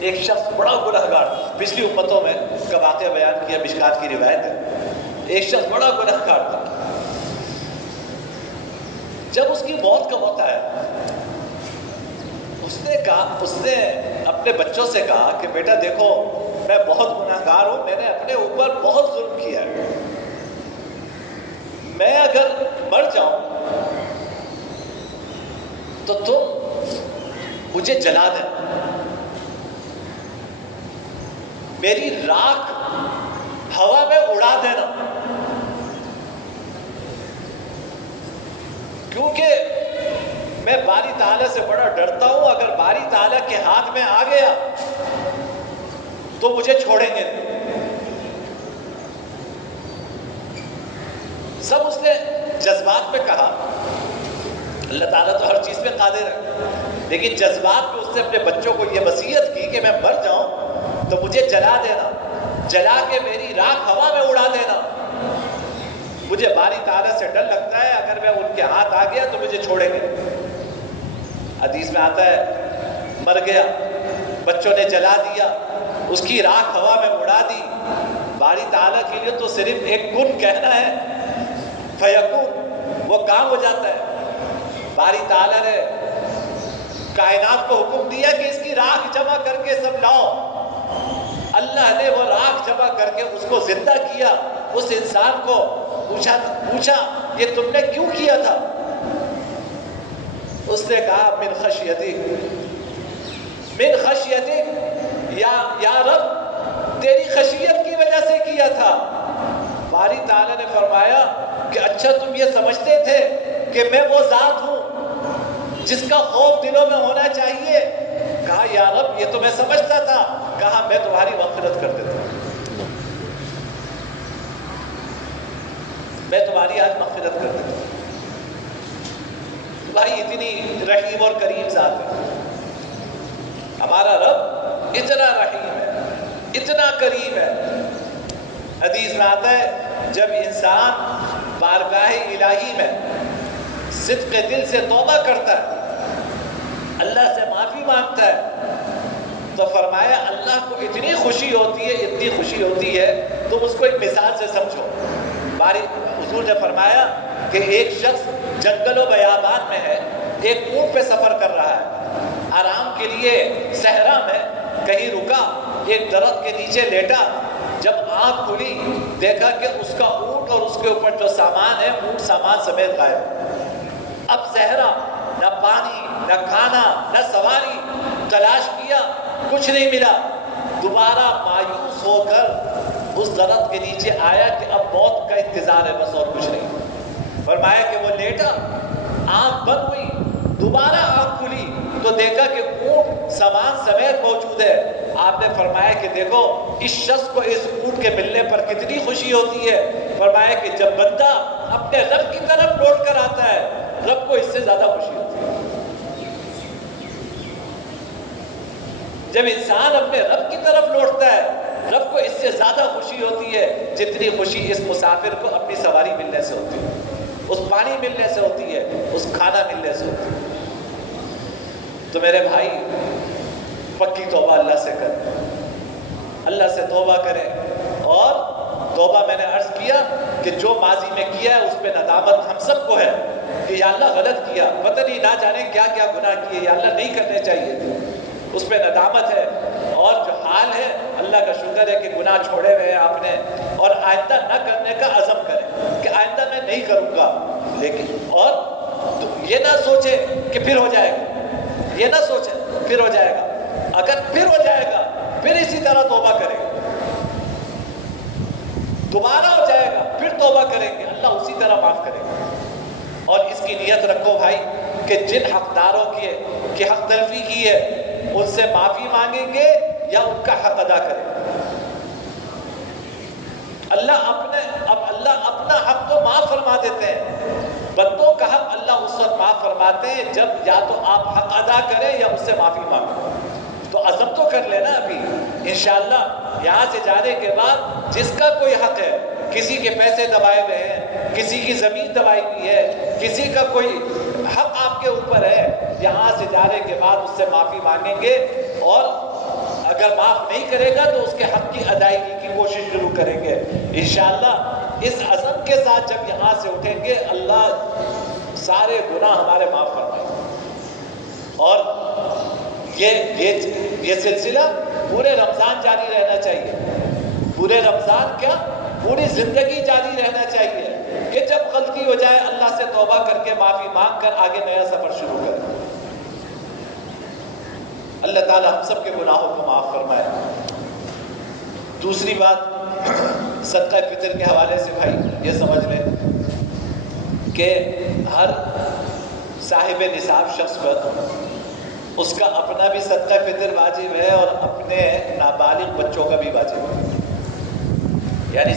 ایک شخص بڑا گنہگار، پچھلی امتوں میں کا واقعہ بیان کیا، مشکات کی روایت ہے، ایک شخص بڑا گنہگار تھا. جب اس کی موت کا وقت آیا، اس نے اپنے بچوں سے کہا کہ بیٹا دیکھو میں بہت گنہگار ہوں، میں نے اپنے اوپر بہت ظلم کیا ہے، میں اگر مر جاؤں تو تم مجھے جلا دیں، میری راکھ ہوا میں اڑا دینا، کیونکہ میں باری تعالیٰ سے بڑا ڈرتا ہوں، اگر باری تعالیٰ کے ہاتھ میں آ گیا تو مجھے چھوڑیں گے. سب اس نے جذبات میں کہا، اللہ تعالیٰ تو ہر چیز پہ قادر ہے، لیکن جذبات میں اس نے اپنے بچوں کو یہ وصیت کی کہ میں مر جاؤں تو مجھے جلا دینا، جلا کے میری راکھ ہوا میں اڑا دینا، مجھے باری تعالیٰ سے ڈر لگتا ہے، اگر میں ان کے ہاتھ آ گیا تو مجھے چھوڑیں گے. حدیث میں آتا ہے مر گیا، بچوں نے جلا دیا، اس کی راکھ ہوا میں اڑا دی. باری تعالیٰ کے لیے تو صرف ایک کن کہنا ہے، فیکون، وہ کام ہو جاتا ہے. باری تعالیٰ نے کائنات کو حکم دیا کہ اس کی راکھ جمع کر کے سب لاؤ. اللہ نے وہ راکھ جمع کر کے اس کو زندہ کیا. اس انسان کو پوچھا یہ تم نے کیوں کیا تھا؟ اس نے کہا من خشیتک یا رب، تیری خشیت کی وجہ سے کیا تھا. باری تعالیٰ نے فرمایا کہ اچھا تم یہ سمجھتے تھے کہ میں وہ ذات ہوں جس کا خوف دلوں میں ہونا چاہیے؟ کہا یا رب یہ تو میں سمجھتا تھا. کہا میں تمہاری مغفرت کر دیتا ہوں، میں تمہاری آج مغفرت کر دیتا ہوں. بھائی اتنی رحیم اور کریم ذات ہے ہمارا رب، اتنا رحیم ہے، اتنا کریم ہے. حدیث میں آتا ہے جب انسان بارگاہ الہی میں صدق دل سے توبہ کرتا ہے، اللہ سے معافی مانگتا ہے، تو فرمایا اللہ کو اتنی خوشی ہوتی ہے، اتنی خوشی ہوتی ہے. تم اس کو ایک مثال سے سمجھو. حضور نے فرمایا کہ ایک شخص جنگل و بیابان میں ہے، ایک اونٹ پہ سفر کر رہا ہے، آرام کے لیے صحرا میں کہیں رکا، ایک درخت کے نیچے لیٹا. جب آنکھ کھلی دیکھا کہ اس کا اونٹ اور اس کے اوپر جو سامان ہے، اونٹ سامان سمیت غائب. اب صحرا، نہ پانی، نہ کھانا، نہ سواری، تلاش کیا کچھ نہیں ملا. دوبارہ مایوس ہو کر اس درخت کے نیچے آیا کہ اب موت کا انتظار ہے، بس اور کچھ نہیں. فرمایا کہ وہ لیٹا، آنکھ بند ہوئی، دوبارہ آنکھ کھلی تو دیکھا کہ اونٹ سامان سمیت موجود ہے. آپ نے فرمایا کہ دیکھو اس شخص کو اس اونٹ کے ملنے پر کتنی خوشی ہوتی ہے. فرمایا کہ جب بندہ اپنے رب کی طرف لوٹ کر آتا ہے، رب کو اس سے زیادہ خوشی ہوتی ہے. جب انسان اپنے رب کی طرف لوٹتا ہے، رب کو اس سے زیادہ خوشی ہوتی ہے جتنی خوشی اس مسافر کو اپنی سواری ملنے سے ہوتی ہے، اس پانی ملنے سے ہوتی ہے، اس کھانا ملنے سے ہوتی ہے. تو میرے بھائی پکی توبہ اللہ سے کریں، اللہ سے توبہ کریں. اور توبہ میں نے عرض کیا کہ جو ماضی میں کیا ہے اس پہ ندامت ہم سب کو ہے کہ یا اللہ غلط کیا، پتہ نہیں نہ جانے کیا کیا گناہ کیے، یا اللہ نہیں کرنے چاہیے تھے، اس پہ ندامت ہے. اور جو حال ہے اللہ کا شکر ہے کہ گناہ چھوڑے ہوئے ہیں آپ نے، اور آئندہ نہ کرنے کا عزم کریں کہ آئندہ میں نہیں کروں گا. لیکن اور یہ نہ سوچے کہ پھر ہو جائے گا، یہ نہ سوچے پھر ہو جائے گا. اگر پھر ہو جائے گا پھر اسی طرح توبہ کریں گے، دوبارہ ہو جائے گا پھر توبہ کریں گے، اللہ اسی طرح معاف کرے گا. اور اس کی نیت رکھو بھائی کہ جن حقداروں کی حق تلفی کی ہے ان سے معافی مانگیں گے یا ان کا حق ادا کریں گے. اللہ اپنا حق تو معاف فرما دیتے ہیں، بندوں کا حق اللہ اس وقت معاف فرماتے ہیں جب یا تو آپ حق ادا کریں یا اس سے معافی مانگیں. تو عزم تو کر لینا ابھی انشاءاللہ. یہاں سے جانے کے بعد جس کا کوئی حق ہے، کسی کے پیسے دبائے ہوئے ہیں، کسی کی زمین دبائی ہوئی ہے، کسی کا کوئی حق آپ کے اوپر ہے، یہاں سے جانے کے بعد اس سے معافی مانگیں گے اور اگر معاف نہیں کرے گا تو اس کے حق کی ادائیگی کی کوشش شروع کریں گے انشاءاللہ۔ اس عزم کے ساتھ جب یہاں سے اٹھیں گے اللہ سارے گناہ ہمارے معاف فرمائے گا۔ اور یہ سلسلہ پورے رمضان جاری رہنا چاہیے، پورے رمضان کیا پوری زندگی جاری رہنا چاہیے کہ جب غلطی ہو جائے اللہ سے توبہ کر کے معافی مانگ کر آگے نیا سفر شروع کریں۔ اللہ تعالی ہم سب کے گناہوں کو معاف فرمائے۔ دوسری بات صدقہ فطر کے حوالے سے بھائی یہ سمجھ لیں کہ ہر صاحب نصاب شخص پر اس کا اپنا بھی صدقہ فطر واجب ہے اور اپنے نابالغ بچوں کا بھی واجب ہے، یعنی